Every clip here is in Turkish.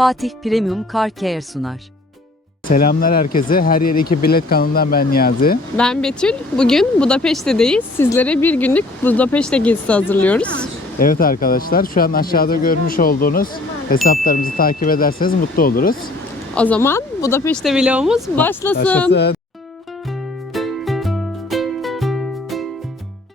Fatih Premium Car Care sunar. Selamlar herkese. Her Yer 2 Bilet kanalından ben Niyazi. Ben Betül. Bugün Budapeşte'deyiz. Sizlere bir günlük Budapeşte gezisi hazırlıyoruz. Evet arkadaşlar, şu an aşağıda görmüş olduğunuz hesaplarımızı takip ederseniz mutlu oluruz. O zaman Budapeşte vlogumuz başlasın.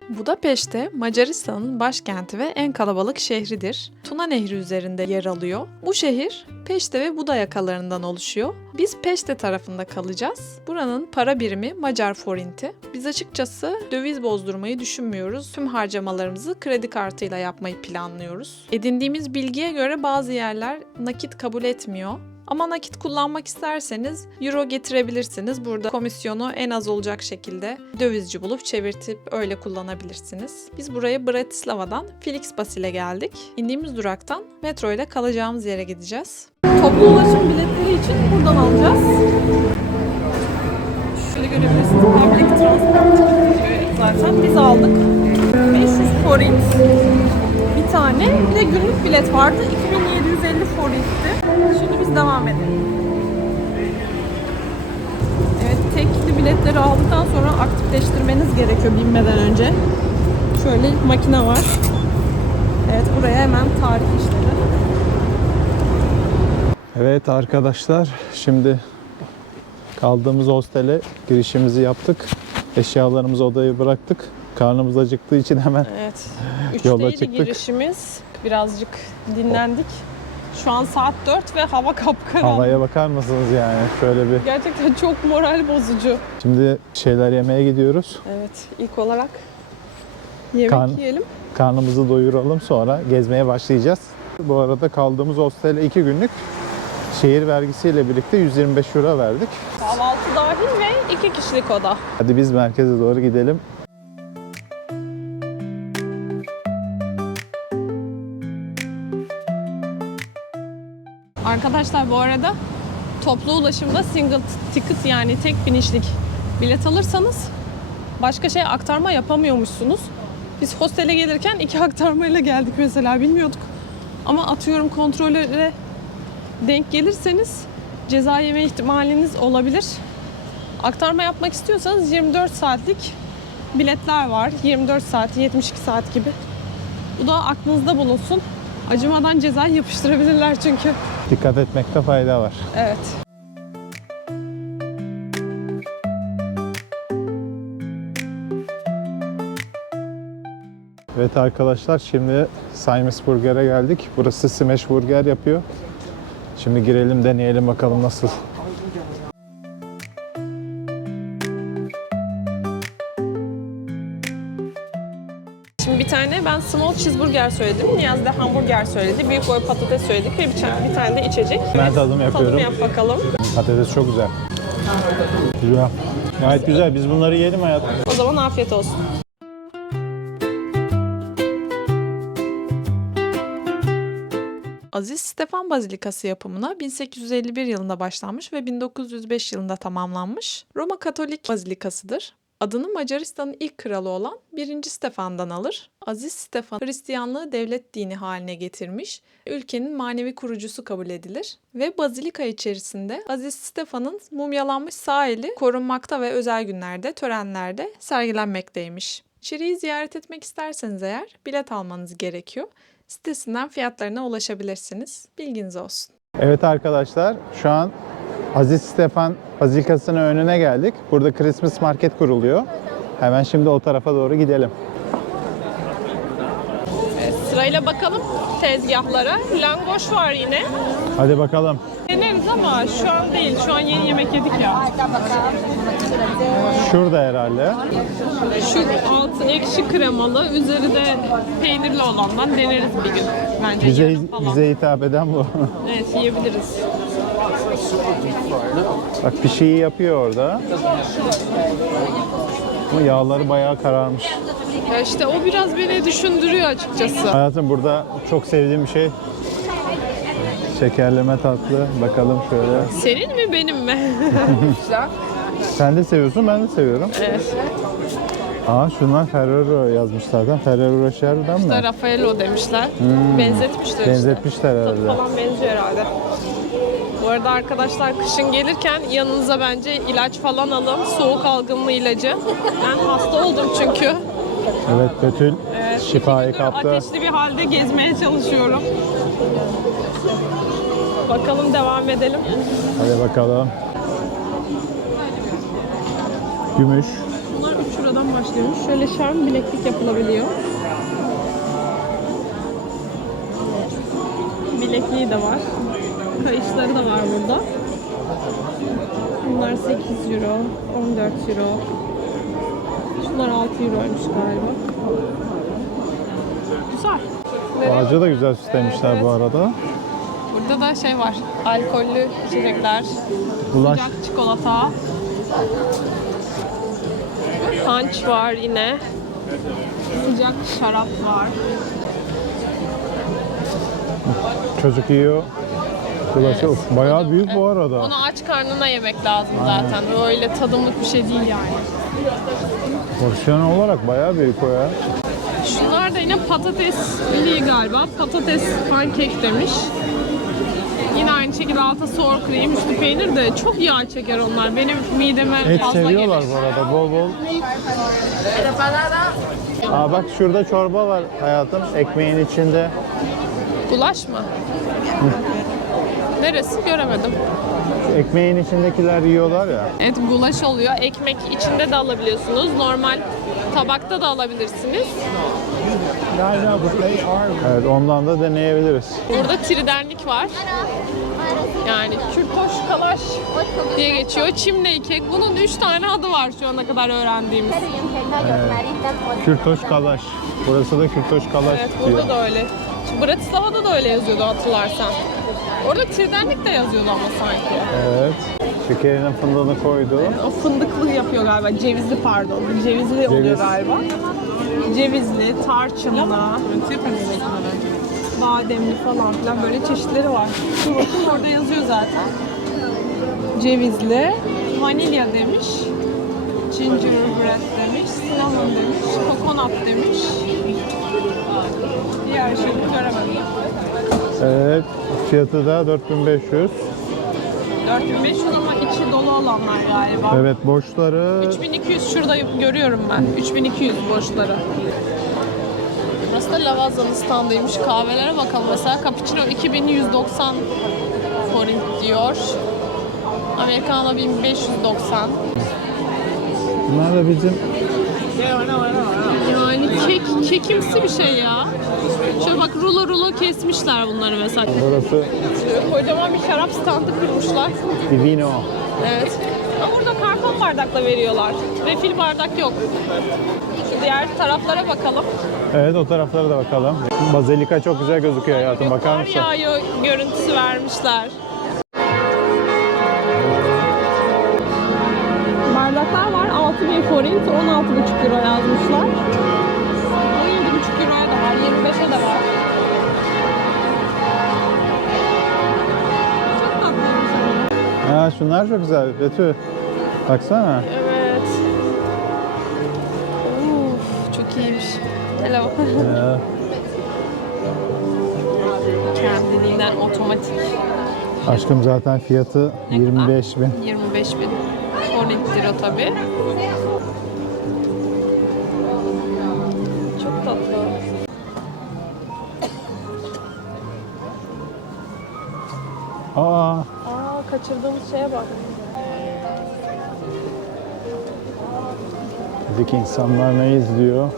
Budapeşte, Macaristan'ın başkenti ve en kalabalık şehridir. Tuna Nehri üzerinde yer alıyor. Bu şehir Peşte ve Buda yakalarından oluşuyor. Biz Peşte tarafında kalacağız. Buranın para birimi Macar forinti. Biz açıkçası döviz bozdurmayı düşünmüyoruz. Tüm harcamalarımızı kredi kartıyla yapmayı planlıyoruz. Edindiğimiz bilgiye göre bazı yerler nakit kabul etmiyor. Ama nakit kullanmak isterseniz euro getirebilirsiniz. Burada komisyonu en az olacak şekilde dövizci bulup çevirtip öyle kullanabilirsiniz. Biz buraya Bratislava'dan Filiksbasil'e geldik. İndiğimiz duraktan metro ile kalacağımız yere gideceğiz. Toplu ulaşım biletleri için buradan alacağız. Şöyle görebilirsiniz. Public transport zaten biz aldık. 500 forint bir tane. Bir de günlük bilet vardı. 2750 forintti. Şimdi biz devam edelim. Evet, tekli biletleri aldıktan sonra aktifleştirmeniz gerekiyor binmeden önce. Şöyle makine var. Evet, buraya hemen tarih işleri. Evet arkadaşlar, şimdi kaldığımız hostele girişimizi yaptık. Eşyalarımızı odaya bıraktık. Karnımız acıktığı için hemen Evet. yola 3'teydi çıktık. girişimiz. Birazcık dinlendik. Şu an saat 4 ve hava kapkaranlık. Havaya bakar mısınız yani? Şöyle bir. Gerçekten çok moral bozucu. Şimdi şeyler yemeye gidiyoruz. Evet, ilk olarak yemek yiyelim. Karnımızı doyuralım, sonra gezmeye başlayacağız. Bu arada kaldığımız hostele 2 günlük şehir vergisiyle birlikte 125 euro verdik. Kahvaltı dahil ve 2 kişilik oda. Hadi biz merkeze doğru gidelim. Arkadaşlar bu arada toplu ulaşımda single ticket yani tek binişlik bilet alırsanız başka şey aktarma yapamıyormuşsunuz. Biz hostele gelirken 2 aktarmayla geldik mesela, bilmiyorduk. Ama atıyorum kontrollere denk gelirseniz ceza yeme ihtimaliniz olabilir. Aktarma yapmak istiyorsanız 24 saatlik biletler var. 24 saat, 72 saat gibi. Bu da aklınızda bulunsun. Acımadan ceza yapıştırabilirler çünkü. Dikkat etmekte fayda var. Evet. Evet arkadaşlar, şimdi Saimes Burger'e geldik. Burası Smash Burger yapıyor. Şimdi girelim, deneyelim bakalım nasıl. Şimdi bir tane ben small cheeseburger söyledim. Niyaz da hamburger söyledi. Büyük boy patates söyledik ve bir tane de içecek. Ben tadım yapıyorum. Tadım yap bakalım. Patates çok güzel. Güzel. Gayet güzel. Biz bunları yiyelim hayatım. O zaman afiyet olsun. Aziz Stefan Bazilikası yapımına 1851 yılında başlanmış ve 1905 yılında tamamlanmış Roma Katolik Bazilikası'dır. Adını Macaristan'ın ilk kralı olan 1. Stefan'dan alır. Aziz Stefan, Hristiyanlığı devlet dini haline getirmiş, ülkenin manevi kurucusu kabul edilir ve bazilika içerisinde Aziz Stefan'ın mumyalanmış sağ eli korunmakta ve özel günlerde, törenlerde sergilenmekteymiş. İçeriği ziyaret etmek isterseniz eğer bilet almanız gerekiyor. Sitesinden fiyatlarına ulaşabilirsiniz. Bilginiz olsun. Evet arkadaşlar, şu an Aziz Stefan Bazilikası'nın önüne geldik. Burada Christmas Market kuruluyor. Hemen şimdi o tarafa doğru gidelim. Sırayla bakalım tezgahlara. Langoş var yine. Hadi bakalım. Deneriz ama şu an değil. Şu an yeni yemek yedik ya. Şurada herhalde. Şu altı ekşi kremalı, üzeri de peynirli olandan deneriz bir gün. Bence yarın falan. Bize hitap eden bu. Evet, yiyebiliriz. Bak bir şey yapıyor orada. Ama yağları bayağı kararmış. Ya işte o biraz beni düşündürüyor açıkçası. Hayatım, burada çok sevdiğim bir şey. Şekerleme tatlı. Bakalım şöyle. Senin mi benim mi? Sen de seviyorsun, ben de seviyorum. Evet. Aa, şunlar Ferrero yazmış zaten. Ferrero Rocher'den mi? İşte Raffaello demişler. Benzetmişler işte. Benzetmişler Tadı herhalde. falan benziyor herhalde. arada arkadaşlar kışın gelirken yanınıza bence ilaç falan alın. Soğuk algınlığı ilacı. Ben hasta oldum çünkü. Evet, Betül şifayı İki gündür kaptı. ateşli bir halde gezmeye çalışıyorum. Bakalım devam edelim. Hadi bakalım. Gümüş. Bunlar 3 liradan başlıyormuş. Şöyle şarm bileklik yapılabiliyor. Bilekliği de var. Kayışları da var burada. Bunlar 8 euro, 14 euro. Şunlar 6 euroymuş galiba. Güzel. Ağacı da güzel süslemişler bu arada. Burada da şey var. Alkollü içecekler. Ulaş. Sıcak çikolata. Punch var yine. Sıcak şarap var. Çocuk yiyor. Ulaşı of, bayağı büyük bu arada. Onu aç karnına yemek lazım zaten. Öyle tadımlık bir şey değil yani. Porsiyon olarak bayağı büyük o ya. Şunlar da yine patatesli galiba. Patates pankek demiş. Yine aynı şekilde alta sour cream, üstü peynir de çok yağ çeker onlar. Benim mideme Et fazla seviyorlar gelir. bu arada bol bol. Aa bak şurada çorba var hayatım, ekmeğin içinde. Gulaş mı? Neresi? Göremedim. Ekmeğin içindekiler yiyorlar ya. Evet, gulaş oluyor. Ekmek içinde de alabiliyorsunuz. Normal tabakta da alabilirsiniz. Evet, ondan da deneyebiliriz. Burada tridernik var. Yani kürtoş kalaş diye geçiyor. Çimney kek. Bunun 3 tane adı var şu ana kadar öğrendiğimiz. Kürtoş kalaş. Burası da kürtoş kalaş Evet, diyor. burada da öyle. Şu Bratislava'da da öyle yazıyordu hatırlarsan. Orada tridernik de yazıyordu ama sanki. Evet. Şekerine fındığını koydu. O fındıklı yapıyor galiba. Cevizli pardon. Cevizli oluyor Ceviz. galiba. Cevizli, tarçınlı, bademli falan filan böyle çeşitleri var. Dur bakın orada yazıyor zaten. Cevizli, vanilya demiş, gingerbread demiş, cinnamon demiş, coconut demiş. Diğer şeyi göremedim. Evet. Fiyatı da 4500. 4500 ama içi dolu olanlar galiba. Evet, boşları 3200 şurada görüyorum ben. 3200 boşları. Burası da Lavaza'nın standıymış. Kahvelere bakalım mesela. Cappuccino 2190 forint diyor. Americano 1590. bunlar da bizim Yani kekimsi bir şey ya. Şöyle bak rulo rulo kesmişler bunları mesela. burası Kocaman bir şarap standı kurmuşlar. Divino. Evet. Ama burada karton bardakla veriyorlar. Refil bardak yok. Şu diğer taraflara bakalım. Evet, o taraflara da bakalım. Bazilika çok güzel gözüküyor hayatım, bakar Kar mısın? yağıyor görüntüsü vermişler. Bardaklar var. 6000 forint, 16,5 euro yazmışlar. 17,5 euroya da var, 25'e de var. Çok tatlıymış ama. Ha, şunlar çok güzel Betül. Baksana. Evet. Uf, çok iyiymiş. Hello. Ya, Kendiliğinden otomatik. aşkım zaten fiyatı 25.000. 25.000 forinttir o tabi. Çok tatlı. Aa, Kaçırdığımız şeye bak. dedik insanlar ne izliyor?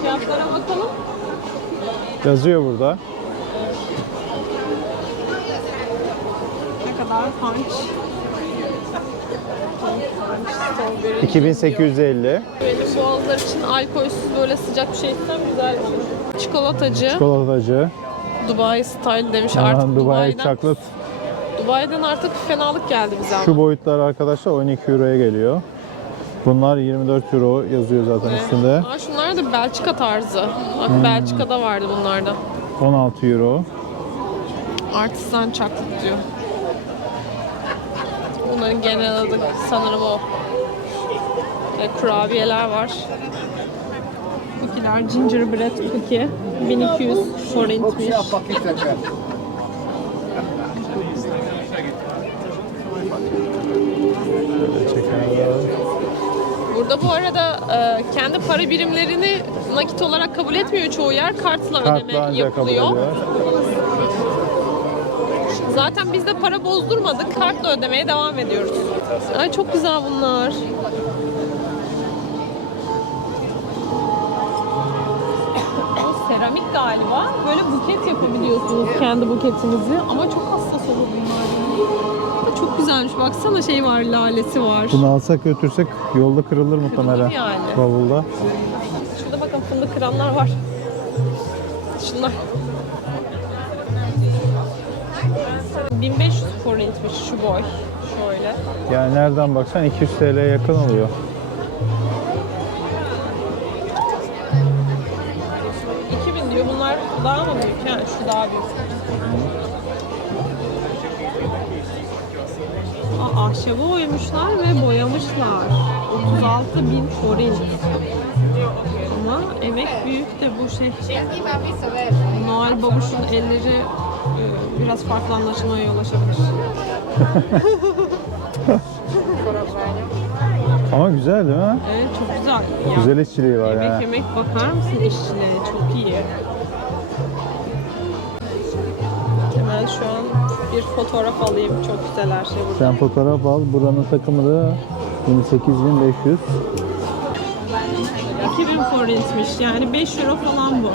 Fiyatlara bakalım. Yazıyor burada. Ne kadar punch? Strawberry. 2850. Benim boğazlar için alkolsüz böyle sıcak bir şey içsem güzel olur. Çikolatacı. Çikolatacı. Dubai style demiş Hemen artık. Dubai Chocolate. Dubai'den artık fenalık geldi bize ama. Şu boyutlar arkadaşlar 12 euroya geliyor. Bunlar 24 euro yazıyor zaten üstünde. Aa, şunlar da Belçika tarzı. Bak Belçika'da vardı bunlardan. 16 euro. Artisan chocolate diyor. Bunların genel adı sanırım o. Kurabiyeler var. Cookie'ler gingerbread cookie. 1200 forintmiş. Burada bu arada kendi para birimlerini nakit olarak kabul etmiyor çoğu yer. Kartla Kartla ödeme ancak kabul yapılıyor. ediyor. Zaten biz de para bozdurmadık. Kartla ödemeye devam ediyoruz. Ay çok güzel bunlar. Bu seramik galiba. Böyle buket yapabiliyorsunuz kendi buketinizi. Ama çok hassas olur bunlar. Çok güzelmiş. Baksana şey var, lalesi var. Bunu alsak götürsek yolda kırılır muhtemelen. yani. Bavulda. Şurada bakın fındık kıranlar var. Şunlar. 1500 forintmiş şu boy. Şöyle. Yani nereden baksan 200 TL'ye yakın oluyor. 2000 diyor. Bunlar daha mı büyük? Yani şu daha büyük. Ahşabı oymuşlar ve boyamışlar. 36.000 forint. Ama emek büyük de bu şey. Noel Babuş'un elleri biraz farklı anlaşılmaya yol açabilir. Ama güzel değil mi? Evet çok güzel. Ya, Güzel işçiliği var emek yani. emek bakar mısın işçiliğe? Çok iyi. Hemen şu an bir fotoğraf alayım. Çok güzel her şey burada. Sen fotoğraf al. Buranın takımı da 28.500. 2000 forintmiş. Yani 5 euro falan bu.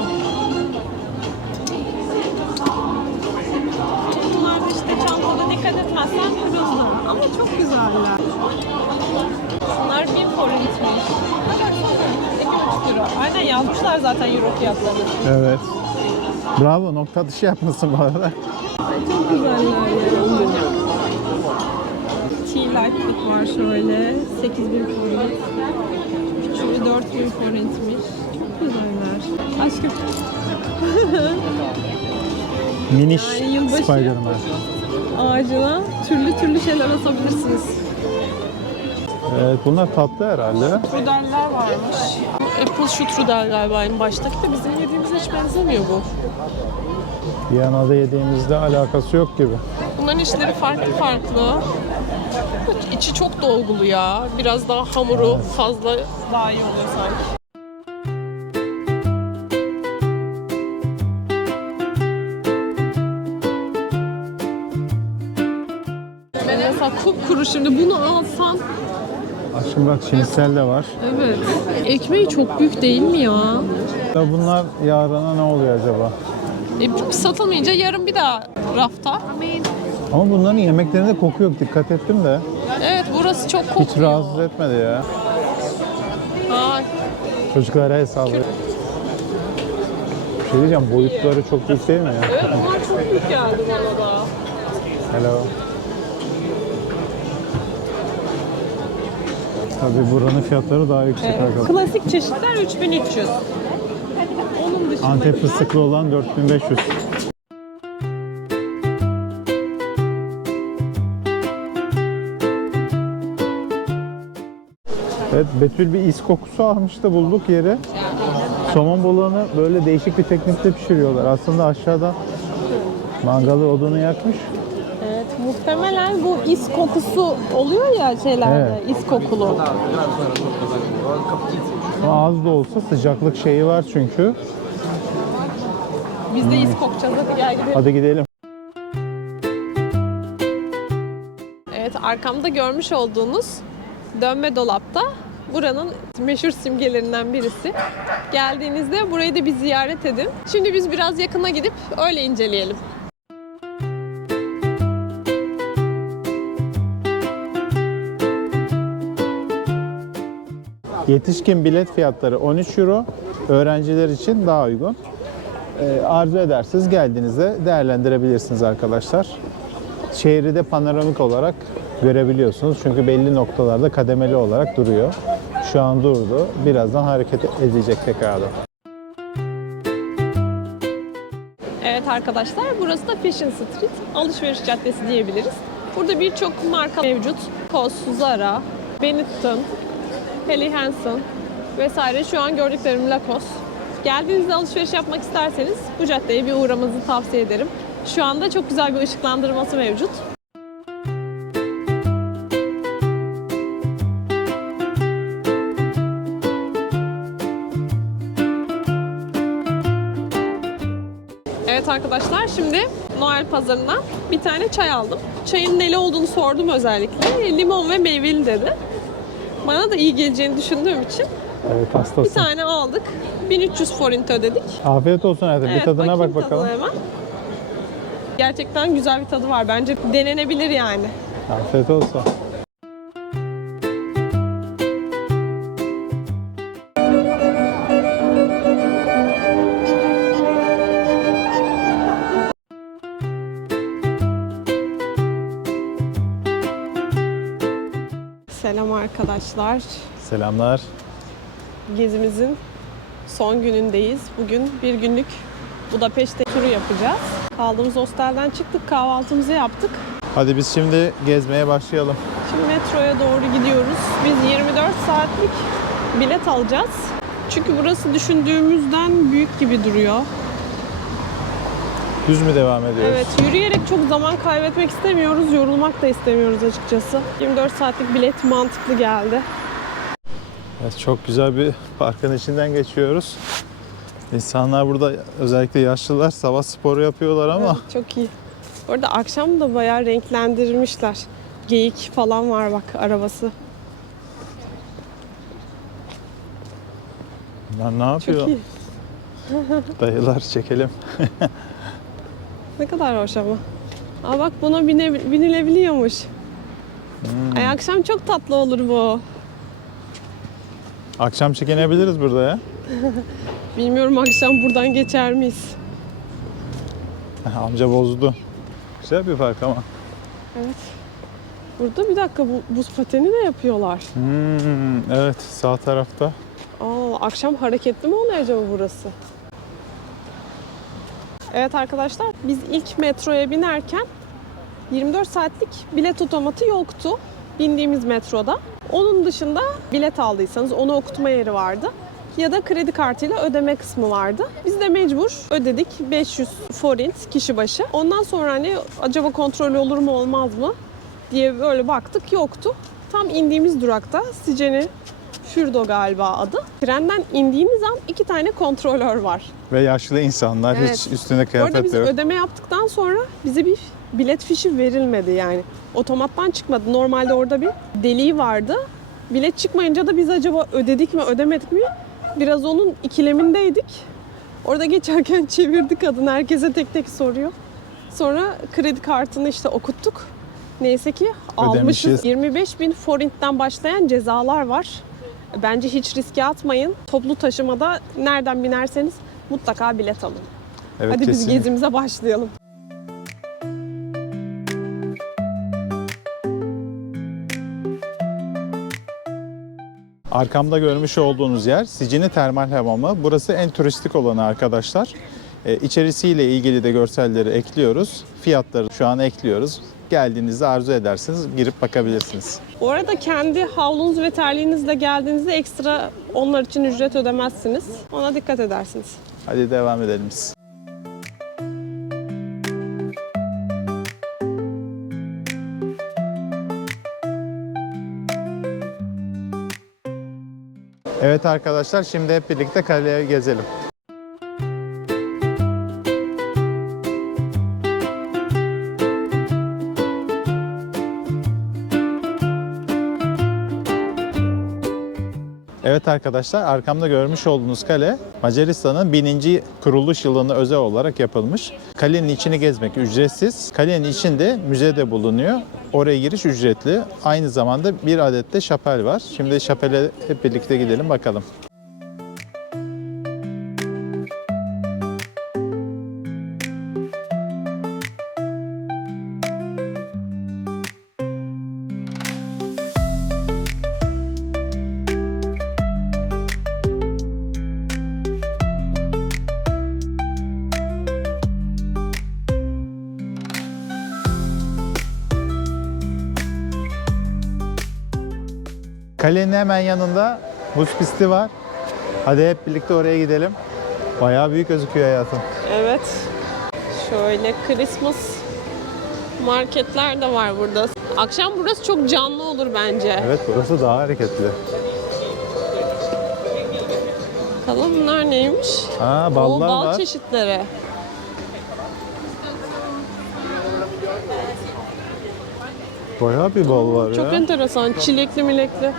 Bunlar da işte çantada dikkat etmezsen kırılır. Ama çok güzeller. Bunlar 1000 forintmiş. 2,5 euro. Aynen yazmışlar zaten euro fiyatlarını. Evet. Bravo, nokta atışı yapmasın bu arada. Çok güzeller ya. Tea Light'lık var şöyle. 8000 forint. Küçüğü 4000 forintmiş. Çok güzeller. Aşkım. Miniş Yani yılbaşı- Spider-Man. Ağacına türlü şeyler asabilirsiniz. Evet, bunlar tatlı herhalde. Trudeller varmış. Apple strudel galiba en baştaki de bizim yediğimize hiç benzemiyor bu. Viyana'da yediğimizde alakası yok gibi. Bunların içleri farklı. İçi çok dolgulu ya. Biraz daha hamuru fazla daha iyi oluyor sanki. Mesela kupkuru şimdi bunu alsan. Aşkım bak şinisel de var. Evet. Ekmeği çok büyük değil mi ya? Ya bunlar yarına ne oluyor acaba? Satılmayınca yarın bir daha rafta. Ama bunların yemeklerinde koku yok. Dikkat ettim de. Evet burası çok kokuyor. Hiç rahatsız etmedi ya. Aa, Çocuklara hesabı. Bir şey diyeceğim, boyutları çok büyük değil mi ya? evet bunlar çok büyük geldi bana da. Hello. Tabii buranın fiyatları daha yüksek arkadaşlar. Klasik çeşitler 3300. Onun dışında Antep fıstıklı olan 4500. Evet, Betül bir is kokusu almış da bulduk yeri. Somon balığını böyle değişik bir teknikle pişiriyorlar. Aslında aşağıda mangalı odunu yakmış. evet, muhtemelen bu is kokusu oluyor ya şeylerde, is kokulu. Ama az da olsa sıcaklık şeyi var çünkü. Biz de is kokacağız, hadi gel gidelim. Hadi gidelim. Evet, arkamda görmüş olduğunuz dönme dolapta buranın meşhur simgelerinden birisi. Geldiğinizde burayı da bir ziyaret edin. Şimdi biz biraz yakına gidip öyle inceleyelim. Yetişkin bilet fiyatları 13 euro. Öğrenciler için daha uygun. arzu ederseniz geldiğinizde değerlendirebilirsiniz arkadaşlar. Şehri de panoramik olarak görebiliyorsunuz. Çünkü belli noktalarda kademeli olarak duruyor. Şu an durdu. Birazdan hareket edecek tekrardan. Evet arkadaşlar, burası da Fashion Street, alışveriş caddesi diyebiliriz. Burada birçok marka mevcut. COS, Zara, Benetton, Helly Hansen vesaire. Şu an gördüklerim Lacoste. Geldiğinizde alışveriş yapmak isterseniz bu caddeye bir uğramanızı tavsiye ederim. Şu anda çok güzel bir ışıklandırması mevcut. Evet arkadaşlar, şimdi Noel pazarına bir tane çay aldım. Çayın neli olduğunu sordum özellikle. Limon ve meyveli dedi. Bana da iyi geleceğini düşündüğüm için Evet, bir hastasın. tane aldık. 1300 forint ödedik. Afiyet olsun hayatım. Bir tadına bakayım bak bakalım. tadına hemen. Gerçekten güzel bir tadı var. Bence denenebilir yani. Afiyet olsun. Selam arkadaşlar. Selamlar. Gezimizin son günündeyiz. Bugün bir günlük Budapeşte turu yapacağız. Kaldığımız hostelden çıktık, kahvaltımızı yaptık. Hadi biz şimdi gezmeye başlayalım. Şimdi metroya doğru gidiyoruz. Biz 24 saatlik bilet alacağız. Çünkü burası düşündüğümüzden büyük gibi duruyor. Düz mü devam ediyoruz? Evet, yürüyerek çok zaman kaybetmek istemiyoruz, yorulmak da istemiyoruz açıkçası. 24 saatlik bilet mantıklı geldi. Evet, çok güzel bir parkın içinden geçiyoruz. İnsanlar burada, özellikle yaşlılar, sabah sporu yapıyorlar ama Evet, çok iyi. Orada akşam da bayağı renklendirmişler. Geyik falan var bak, arabası. lan ne yapıyor? Çok iyi. Dayılar çekelim. Ne kadar hoş ama. Aa bak, buna binilebiliyormuş. Ay, akşam çok tatlı olur bu. Akşam çekinebiliriz burada ya. Bilmiyorum akşam buradan geçer miyiz? Amca bozdu. Güzel bir park ama. Evet. Burada bir dakika, buz pateni de yapıyorlar. Evet, sağ tarafta. Aa, akşam hareketli mi oluyor acaba burası? Evet arkadaşlar, biz ilk metroya binerken 24 saatlik bilet otomatı yoktu bindiğimiz metroda. Onun dışında bilet aldıysanız onu okutma yeri vardı. Ya da kredi kartıyla ödeme kısmı vardı. Biz de mecbur ödedik 500 forint kişi başı. Ondan sonra hani acaba kontrol olur mu olmaz mı diye böyle baktık, yoktu. Tam indiğimiz durakta Siceni Fürdo galiba adı. Trenden indiğimiz an 2 tane kontrolör var. Ve yaşlı insanlar, Evet. hiç üstünde Orada kıyafet biz yok. ödeme yaptıktan sonra bize bir bilet fişi verilmedi yani. Otomattan çıkmadı. Normalde orada bir deliği vardı. Bilet çıkmayınca da biz acaba ödedik mi ödemedik mi? Biraz onun ikilemindeydik. Orada geçerken çevirdi kadın. Herkese tek tek soruyor. Sonra kredi kartını işte okuttuk. Neyse ki almışız. Ödemişiz. 25.000 forintten başlayan cezalar var. Bence hiç riske atmayın. Toplu taşımada nereden binerseniz mutlaka bilet alın. Evet, Hadi biz kesinlikle. gezimize başlayalım. Arkamda görmüş olduğunuz yer Sicini Termal Hamamı. Burası en turistik olanı arkadaşlar. İçerisiyle ilgili de görselleri ekliyoruz. Fiyatları şu an ekliyoruz. Geldiğinizde arzu ederseniz girip bakabilirsiniz. Bu arada kendi havlunuz ve terliğinizle geldiğinizde ekstra onlar için ücret ödemezsiniz. Ona dikkat edersiniz. Hadi devam edelim biz. Evet arkadaşlar, şimdi hep birlikte kaleyi gezelim. Evet arkadaşlar, arkamda görmüş olduğunuz kale Macaristan'ın 1000. kuruluş yılına özel olarak yapılmış. Kalenin içini gezmek ücretsiz. Kalenin içinde müze de bulunuyor. Oraya giriş ücretli. Aynı zamanda bir adet de şapel var. Şimdi şapele hep birlikte gidelim bakalım. Kalenin hemen yanında buz pisti var. Hadi hep birlikte oraya gidelim. Bayağı büyük gözüküyor hayatım. Evet. Şöyle Christmas marketler de var burada. Akşam burası çok canlı olur bence. Evet, burası daha hareketli. Bakalım bunlar neymiş? Ha, ballar bal var. çeşitleri. Bayağı bir bal var Çok ya. enteresan. Çilekli milekli.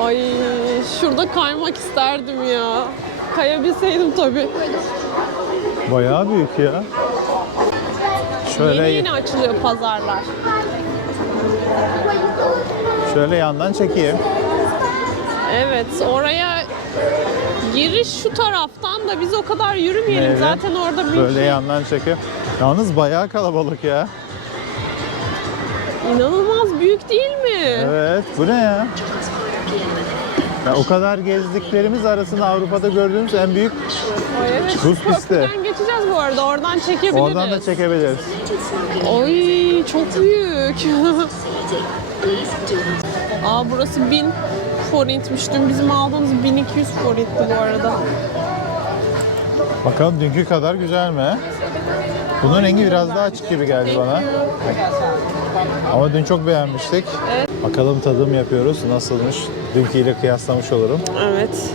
Ay şurada kaymak isterdim ya. Kayabilseydim tabii. Bayağı büyük ya. Şöyle Yeni açılıyor pazarlar. şöyle yandan çekeyim. Evet, oraya giriş şu taraftan da biz o kadar yürümeyelim. Neyle? Zaten orada bir Böyle yandan çekeyim. Yalnız bayağı kalabalık ya. inanılmaz büyük değil mi? Evet, bu ne ya? Ya o kadar gezdiklerimiz arasında Avrupa'da gördüğümüz en büyük Ay, evet, buz şu pisti. köprüden geçeceğiz bu arada. Oradan çekebiliriz. Oradan da çekebiliriz. Ay çok büyük. Aa burası 1000 forintmiş. Dün bizim aldığımız 1200 forintti bu arada. Bakalım dünkü kadar güzel mi? Bunun rengi biraz daha açık gibi geldi bana. Ama dün çok beğenmiştik. Bakalım tadım yapıyoruz. Nasılmış? Dünküyle kıyaslamış olurum. Evet.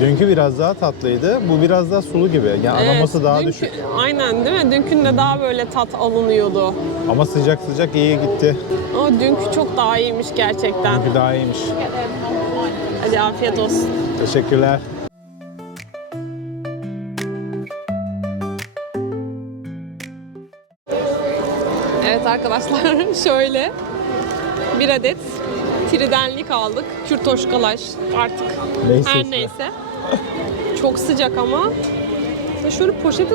Dünkü biraz daha tatlıydı. Bu biraz daha sulu gibi. Yani aroması daha dünkü- düşük. Aynen değil mi? Dünkünde daha böyle tat alınıyordu. Ama sıcak sıcak iyi gitti. Ama dünkü çok daha iyiymiş gerçekten. Dünkü daha iyiymiş. Hadi afiyet olsun. Teşekkürler. Evet arkadaşlar şöyle bir adet tridenlik aldık. Kürtoşkalaş artık Neyse her işte. neyse. Çok sıcak ama. Ya şöyle poşete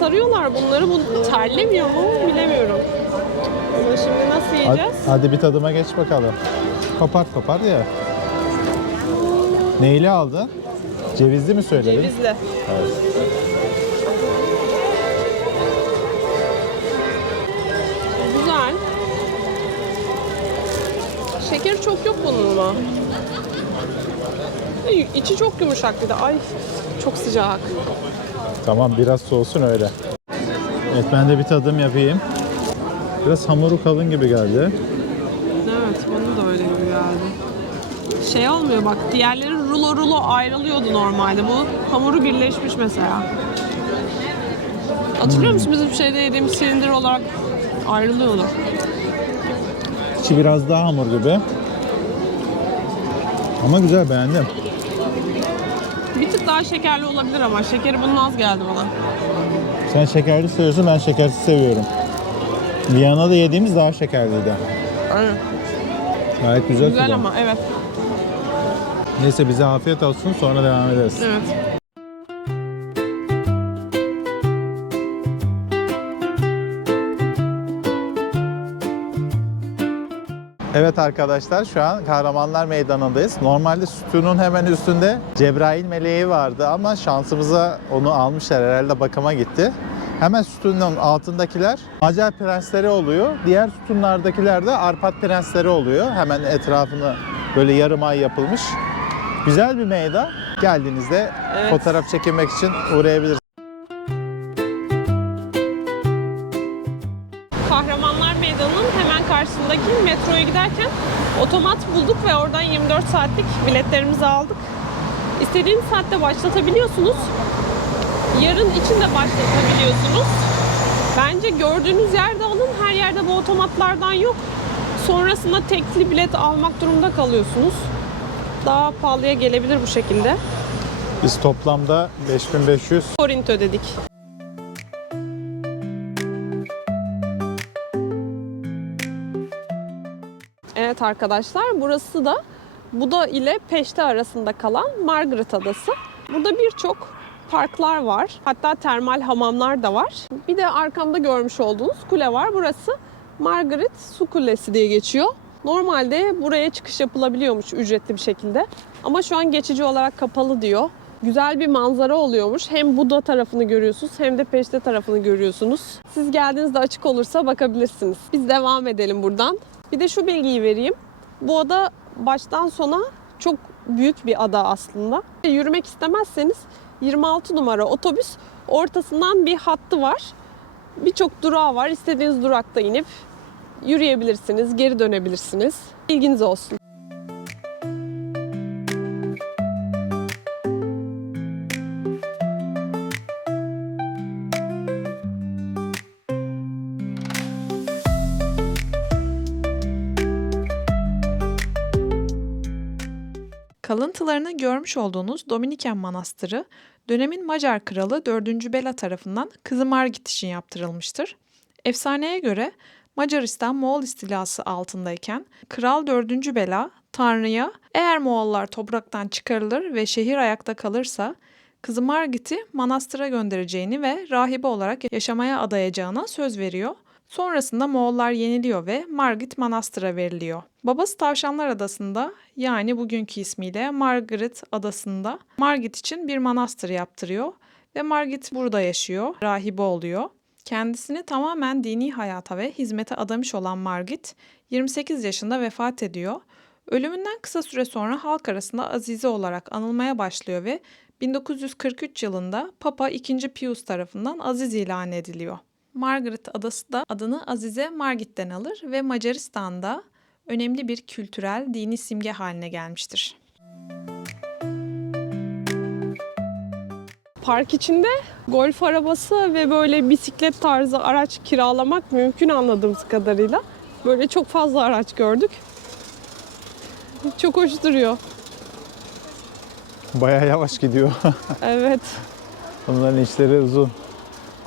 sarıyorlar bunları. Bu terlemiyor mu bilemiyorum. Bunu şimdi nasıl yiyeceğiz? Hadi bir tadıma geç bakalım. Kopart kopart ya. Neyle aldın? Cevizli mi söyledin? Cevizli. Evet. Güzel. Şekeri çok yok bunun ama. İçi çok yumuşak bir de. Ay çok sıcak. Tamam, biraz soğusun öyle. Evet, ben de bir tadım yapayım. Biraz hamuru kalın gibi geldi. Evet, bana da öyle gibi geldi. Şey olmuyor bak, diğerleri rulo rulo ayrılıyordu normalde. Bu hamuru birleşmiş mesela. Hatırlıyor musun bizim şeyde yediğimiz silindir olarak ayrılıyordu. İçi biraz daha hamur gibi. Ama güzel, beğendim. Bir tık daha şekerli olabilir ama şekeri bunun az geldi bana. Sen şekerli seviyorsun, ben şekersiz seviyorum. Viyana'da yediğimiz daha şekerliydi. Aynen. Gayet güzel. Güzel tadı. ama evet. Neyse, bize afiyet olsun, sonra devam ederiz. Evet. Evet arkadaşlar, şu an Kahramanlar Meydanı'ndayız. Normalde sütunun hemen üstünde Cebrail meleği vardı ama şansımıza onu almışlar, herhalde bakıma gitti. Hemen sütunun altındakiler Macar prensleri oluyor. Diğer sütunlardakiler de Arpat prensleri oluyor. Hemen etrafını böyle yarım ay yapılmış. Güzel bir meydan. Geldiğinizde Evet. fotoğraf çekinmek için uğrayabilirsiniz. Kahramanlar Meydanı'nın hemen karşısındaki metroya giderken otomat bulduk ve oradan 24 saatlik biletlerimizi aldık. İstediğiniz saatte başlatabiliyorsunuz. Yarın için de başlatabiliyorsunuz. Bence gördüğünüz yerde alın. Her yerde bu otomatlardan yok. Sonrasında tekli bilet almak durumunda kalıyorsunuz. Daha pahalıya gelebilir bu şekilde. Biz toplamda 5500 Forint ödedik. Evet arkadaşlar, burası da Buda ile Peşte arasında kalan Margaret Adası. Burada birçok parklar var. Hatta termal hamamlar da var. Bir de arkamda görmüş olduğunuz kule var. Burası Margaret Su Kulesi diye geçiyor. Normalde buraya çıkış yapılabiliyormuş ücretli bir şekilde. Ama şu an geçici olarak kapalı diyor. güzel bir manzara oluyormuş. Hem Buda tarafını görüyorsunuz hem de Peşte tarafını görüyorsunuz. Siz geldiğinizde açık olursa bakabilirsiniz. Biz devam edelim buradan. Bir de şu bilgiyi vereyim. Bu ada baştan sona çok büyük bir ada aslında. Yürümek istemezseniz 26 numara otobüs ortasından bir hattı var. Birçok durağı var. İstediğiniz durakta inip yürüyebilirsiniz, geri dönebilirsiniz. Bilginiz olsun. Kalıntılarını görmüş olduğunuz Dominiken Manastırı, dönemin Macar kralı 4. Bela tarafından Kızı Margit için yaptırılmıştır. Efsaneye göre Macaristan Moğol istilası altındayken Kral 4. Bela, Tanrı'ya eğer Moğollar topraktan çıkarılır ve şehir ayakta kalırsa Kızı Margit'i manastıra göndereceğini ve rahibe olarak yaşamaya adayacağına söz veriyor. Sonrasında Moğollar yeniliyor ve Margit manastıra veriliyor. Babası Tavşanlar Adası'nda, yani bugünkü ismiyle Margaret Adası'nda Margit için bir manastır yaptırıyor ve Margit burada yaşıyor, rahibe oluyor. Kendisini tamamen dini hayata ve hizmete adamış olan Margit 28 yaşında vefat ediyor. Ölümünden kısa süre sonra halk arasında Azize olarak anılmaya başlıyor ve 1943 yılında Papa II. Pius tarafından aziz ilan ediliyor. Margaret Adası da adını Azize Margit'ten alır ve Macaristan'da önemli bir kültürel, dini simge haline gelmiştir. Park içinde golf arabası ve böyle bisiklet tarzı araç kiralamak mümkün anladığımız kadarıyla. Böyle çok fazla araç gördük. Çok hoş duruyor. Bayağı yavaş gidiyor. Evet. Onların işleri uzun.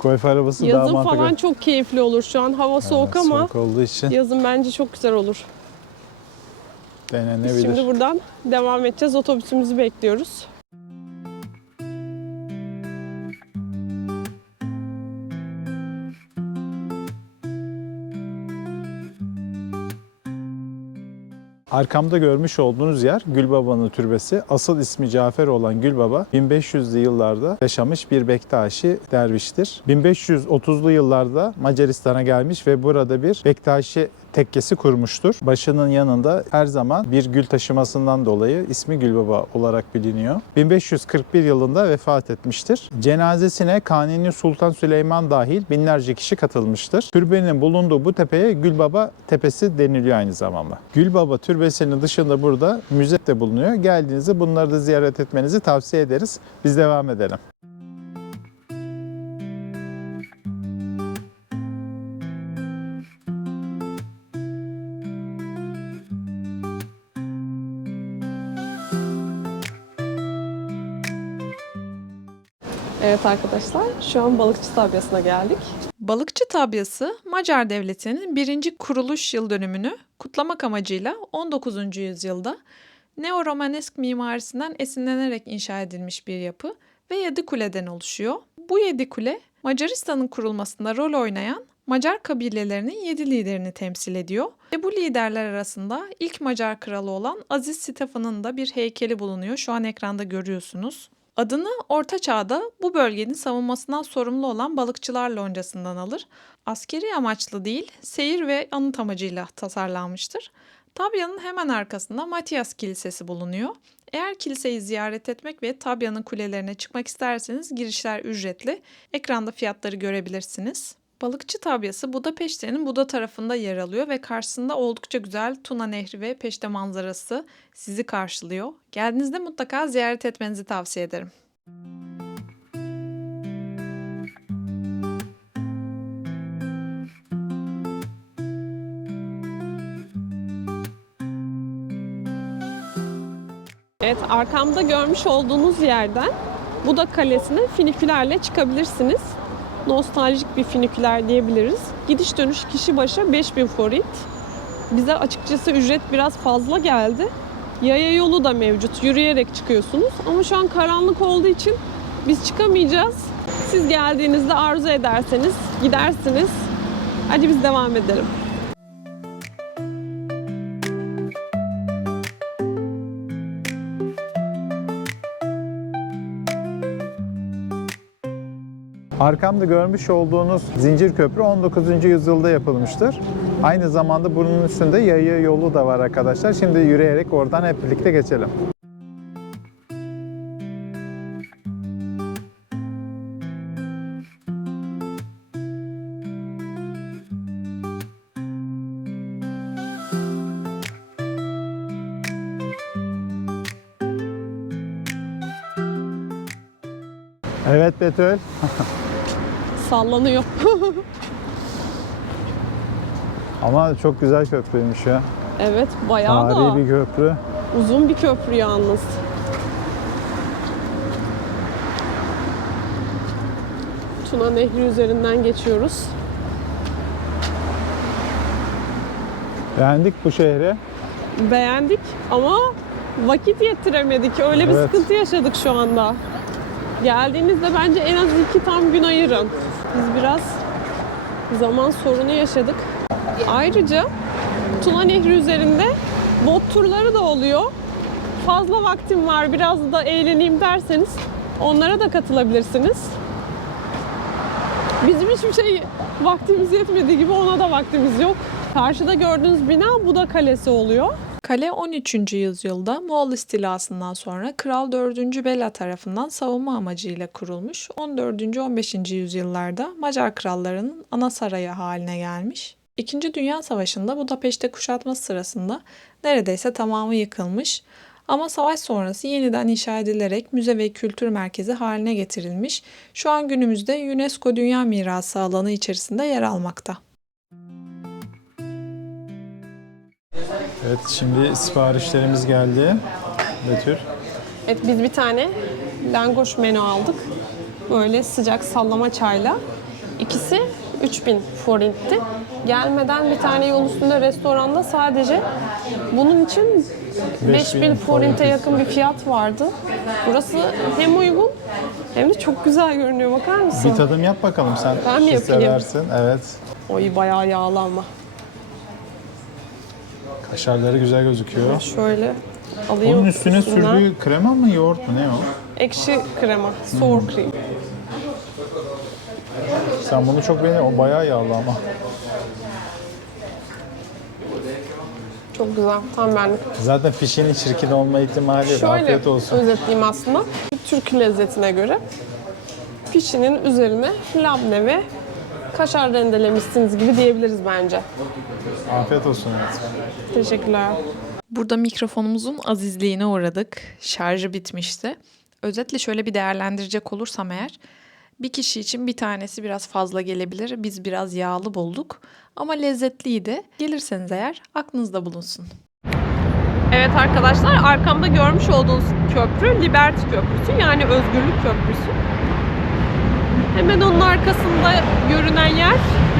Golf arabası daha Yazın mantıklı. falan çok keyifli olur. Şu an hava soğuk ama Soğuk olduğu için yazın bence çok güzel olur. denenebilir. Biz şimdi buradan devam edeceğiz. Otobüsümüzü bekliyoruz. Arkamda görmüş olduğunuz yer Gülbaba'nın türbesi. Asıl ismi Cafer olan Gülbaba 1500'lü yıllarda yaşamış bir Bektaşi derviştir. 1530'lu yıllarda Macaristan'a gelmiş ve burada bir Bektaşi tekkesi kurmuştur. Başının yanında her zaman bir gül taşımasından dolayı ismi Gülbaba olarak biliniyor. 1541 yılında vefat etmiştir. Cenazesine Kanuni Sultan Süleyman dahil binlerce kişi katılmıştır. Türbenin bulunduğu bu tepeye Gülbaba Tepesi deniliyor aynı zamanda. Gülbaba Türbesi'nin dışında burada müze de bulunuyor. Geldiğinizde bunları da ziyaret etmenizi tavsiye ederiz. Biz devam edelim. Evet arkadaşlar, şu an balıkçı tabyasına geldik. Balıkçı tabyası, Macar Devleti'nin 1. kuruluş yıl dönümünü kutlamak amacıyla 19. yüzyılda neo-romanesk mimarisinden esinlenerek inşa edilmiş bir yapı ve 7 kuleden oluşuyor. Bu 7 kule, Macaristan'ın kurulmasında rol oynayan Macar kabilelerinin 7 liderini temsil ediyor. Ve bu liderler arasında ilk Macar kralı olan Aziz Stefan'ın da bir heykeli bulunuyor. Şu an ekranda görüyorsunuz. Adını Orta Çağ'da bu bölgenin savunmasından sorumlu olan balıkçılar loncasından alır. Askeri amaçlı değil, seyir ve anıt amacıyla tasarlanmıştır. Tabyanın hemen arkasında Matias Kilisesi bulunuyor. Eğer kiliseyi ziyaret etmek ve Tabyanın kulelerine çıkmak isterseniz girişler ücretli. Ekranda fiyatları görebilirsiniz. Balıkçı tabyası Budapeşte'nin Buda tarafında yer alıyor ve karşısında oldukça güzel Tuna Nehri ve Peşte manzarası sizi karşılıyor. Geldiğinizde mutlaka ziyaret etmenizi tavsiye ederim. Evet, arkamda görmüş olduğunuz yerden Buda Kalesi'ne finikülerle çıkabilirsiniz. Nostaljik bir finiküler diyebiliriz. Gidiş dönüş kişi başı 5000 forint. Bize açıkçası ücret biraz fazla geldi. Yaya yolu da mevcut. Yürüyerek çıkıyorsunuz. Ama şu an karanlık olduğu için biz çıkamayacağız. Siz geldiğinizde arzu ederseniz gidersiniz. Hadi biz devam edelim. Arkamda görmüş olduğunuz zincir köprü 19. yüzyılda yapılmıştır. Aynı zamanda bunun üstünde yaya yolu da var arkadaşlar. Şimdi yürüyerek oradan hep birlikte geçelim. Evet Betül. Sallanıyor. Ama çok güzel köprüymüş ya. Evet, bayağı da Tarihi bir köprü. uzun bir köprü yalnız. Tuna Nehri üzerinden geçiyoruz. Beğendik bu şehri. Beğendik ama vakit yettiremedik. Öyle bir Evet. sıkıntı yaşadık şu anda. Geldiğinizde bence en az 2 tam gün ayırın. Biz biraz zaman sorunu yaşadık. Ayrıca Tuna Nehri üzerinde bot turları da oluyor. Fazla vaktim var, biraz da eğleneyim derseniz onlara da katılabilirsiniz. Bizim hiçbir şey vaktimiz yetmediği gibi ona da vaktimiz yok. Karşıda gördüğünüz bina Buda Kalesi oluyor. Kale 13. yüzyılda Moğol istilasından sonra Kral 4. Bela tarafından savunma amacıyla kurulmuş. 14. 15. yüzyıllarda Macar krallarının ana sarayı haline gelmiş. İkinci Dünya Savaşı'nda Budapeşte kuşatması sırasında neredeyse tamamı yıkılmış. Ama savaş sonrası yeniden inşa edilerek müze ve kültür merkezi haline getirilmiş. Şu an günümüzde UNESCO Dünya Mirası alanı içerisinde yer almakta. Evet, şimdi siparişlerimiz geldi. Betül. Evet, biz bir tane langoş menü aldık. Böyle sıcak sallama çayla. İkisi 3000 forintti. Gelmeden bir tane yol üstünde restoranda sadece bunun için 5000 forinte yakın bir fiyat vardı. Burası hem uygun hem de çok güzel görünüyor. Bakar mısın? Bir tadım yap bakalım sen. Ben mi yapayım? Seversin. Evet. Oy, bayağı yağlı ama. Kaşarları güzel gözüküyor. Şöyle alayım. Onun üstüne sürdüğü krema mı, yoğurt mu, ne o? Ekşi krema, sour cream. Sen bunu çok beğeniyorsun. O bayağı yağlı ama. Çok güzel, tam benlik. Zaten fişinin çirkin olma ihtimali yok. Şöyle Afiyet olsun. özetleyeyim aslında. Türk lezzetine göre pişinin üzerine labne ve kaşar rendelemişsiniz gibi diyebiliriz bence. Afiyet olsun. Evet. Teşekkürler. Burada mikrofonumuzun azizliğine uğradık. Şarjı bitmişti. Özetle şöyle bir değerlendirecek olursam eğer, bir kişi için bir tanesi biraz fazla gelebilir. Biz biraz yağlı bulduk ama lezzetliydi. Gelirseniz eğer aklınızda bulunsun. Evet arkadaşlar, arkamda görmüş olduğunuz köprü Liberty Köprüsü, yani Özgürlük Köprüsü. Hemen onun arkasında görünen yer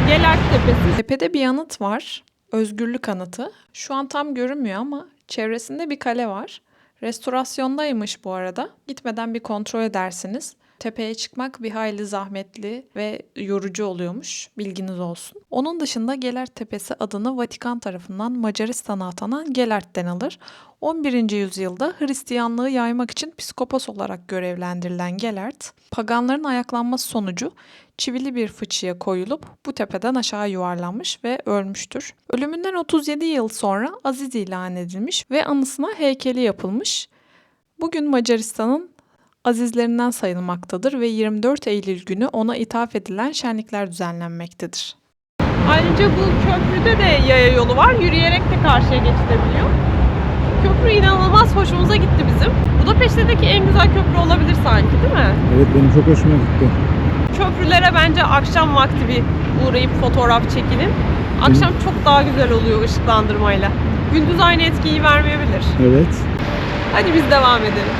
Gelert Tepesi. Tepede bir anıt var. Özgürlük anıtı. Şu an tam görünmüyor ama çevresinde bir kale var. Restorasyondaymış bu arada. Gitmeden bir kontrol edersiniz. Tepeye çıkmak bir hayli zahmetli ve yorucu oluyormuş. Bilginiz olsun. Onun dışında Gelert Tepesi adını Vatikan tarafından Macaristan'a atanan Gelert'ten alır. 11. yüzyılda Hristiyanlığı yaymak için piskopos olarak görevlendirilen Gelert, paganların ayaklanması sonucu çivili bir fıçıya koyulup bu tepeden aşağı yuvarlanmış ve ölmüştür. Ölümünden 37 yıl sonra aziz ilan edilmiş ve anısına heykeli yapılmış. Bugün Macaristan'ın azizlerinden sayılmaktadır ve 24 Eylül günü ona ithaf edilen şenlikler düzenlenmektedir. Ayrıca bu köprüde de yaya yolu var. Yürüyerek de karşıya geçilebiliyor. Köprü inanılmaz hoşumuza gitti bizim. Budapeşte'deki en güzel köprü olabilir sanki, değil mi? Evet, benim çok hoşuma gitti. Köprülere bence akşam vakti bir uğrayıp fotoğraf çekinin. Akşam çok daha güzel oluyor ışıklandırmayla. Gündüz aynı etkiyi vermeyebilir. Evet. Hadi biz devam edelim.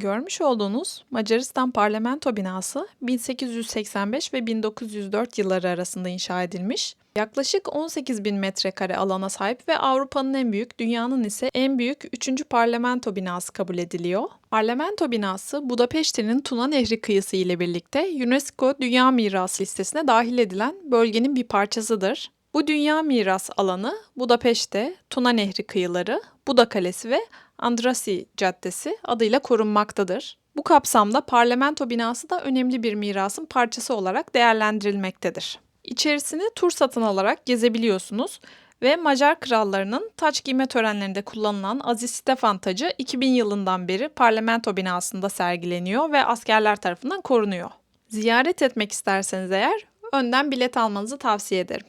Görmüş olduğunuz Macaristan Parlamento binası 1885 ve 1904 yılları arasında inşa edilmiş. Yaklaşık 18 bin metrekare alana sahip ve Avrupa'nın en büyük, dünyanın ise en büyük 3. parlamento binası kabul ediliyor. Parlamento binası, Budapeşte'nin Tuna Nehri kıyısı ile birlikte UNESCO Dünya Mirası listesine dahil edilen bölgenin bir parçasıdır. Bu dünya miras alanı Budapeşte, Tuna Nehri kıyıları, Buda Kalesi ve Andrassy Caddesi adıyla korunmaktadır. Bu kapsamda parlamento binası da önemli bir mirasın parçası olarak değerlendirilmektedir. İçerisini tur satın alarak gezebiliyorsunuz ve Macar krallarının taç giyme törenlerinde kullanılan Aziz Stefan tacı 2000 yılından beri parlamento binasında sergileniyor ve askerler tarafından korunuyor. Ziyaret etmek isterseniz eğer önden bilet almanızı tavsiye ederim.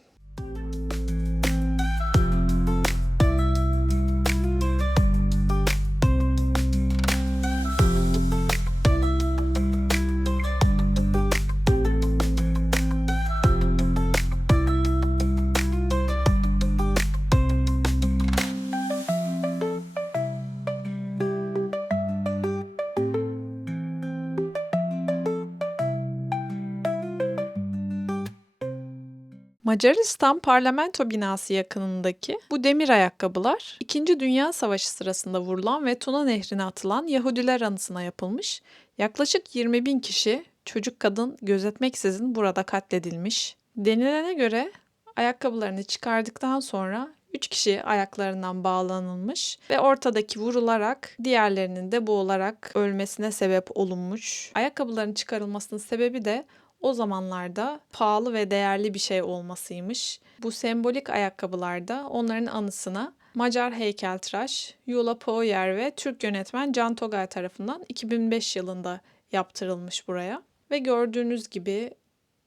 Macaristan Parlamento binası yakınındaki bu demir ayakkabılar 2. Dünya Savaşı sırasında vurulan ve Tuna Nehri'ne atılan Yahudiler anısına yapılmış. Yaklaşık 20 bin kişi çocuk kadın gözetmeksizin burada katledilmiş. Denilene göre ayakkabılarını çıkardıktan sonra 3 kişi ayaklarından bağlanılmış ve ortadaki vurularak diğerlerinin de boğularak ölmesine sebep olunmuş. Ayakkabıların çıkarılmasının sebebi de o zamanlarda pahalı ve değerli bir şey olmasıymış. Bu sembolik ayakkabılarda onların anısına Macar heykeltıraş Gyula Poyer ve Türk yönetmen Can Togay tarafından 2005 yılında yaptırılmış buraya. Ve gördüğünüz gibi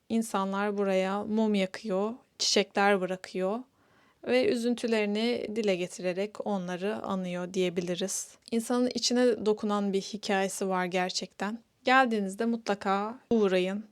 insanlar buraya mum yakıyor, çiçekler bırakıyor ve üzüntülerini dile getirerek onları anıyor diyebiliriz. İnsanın içine dokunan bir hikayesi var gerçekten. Geldiğinizde mutlaka uğrayın.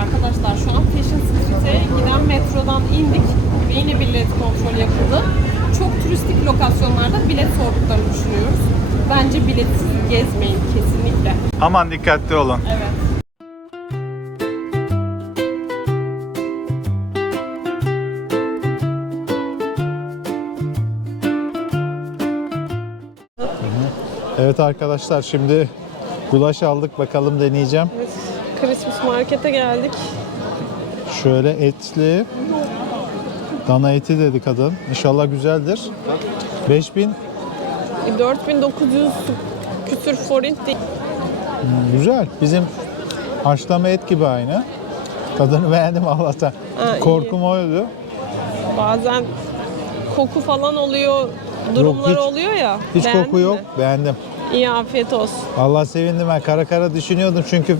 Arkadaşlar şu an Fashion Street'e giden metrodan indik ve yine bilet kontrolü yapıldı. Çok turistik lokasyonlarda bilet sorduklarını düşünüyoruz. Bence biletsiz gezmeyin kesinlikle. Aman dikkatli olun. Evet. Evet arkadaşlar, şimdi gulaş aldık, bakalım deneyeceğim. Evet. Christmas Market'e geldik. Şöyle etli dana eti dedi kadın. İnşallah güzeldir. 4900 küsür forint değil. Güzel. Bizim haşlama et gibi aynı. Tadını beğendim Allah'tan. Ha, Korkum oydu. Bazen koku falan oluyor, durumlar hiç- oluyor ya. Hiç Beğendin koku yok. mi? Beğendim. İyi, afiyet olsun. Allah sevindim, ben kara kara düşünüyordum çünkü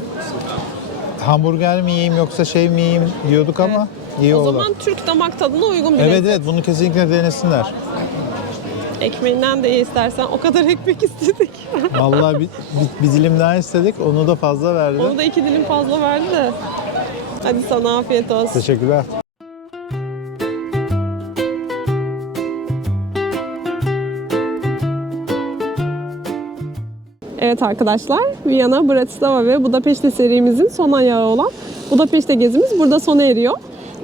hamburger mi yiyeyim yoksa şey mi yiyeyim diyorduk ama iyi O oldu. zaman Türk damak tadına uygun bir Evet lezzet. evet, bunu kesinlikle denesinler. Ekmeğinden de ye istersen. O kadar ekmek istedik. Vallahi bir dilim daha istedik, onu da fazla verdi. Onu da 2 dilim fazla verdi de. Hadi sana afiyet olsun. Teşekkürler. Evet arkadaşlar, Viyana, Bratislava ve Budapeşte serimizin son ayağı olan Budapeşte gezimiz burada sona eriyor.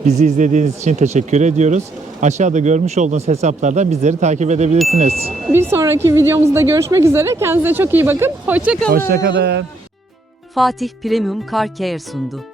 Bizi izlediğiniz için teşekkür ediyoruz. Aşağıda görmüş olduğunuz hesaplardan bizleri takip edebilirsiniz. Bir sonraki videomuzda görüşmek üzere. Kendinize çok iyi bakın. Hoşça kalın. Hoşça kalın. Fatih Premium Car Care sundu.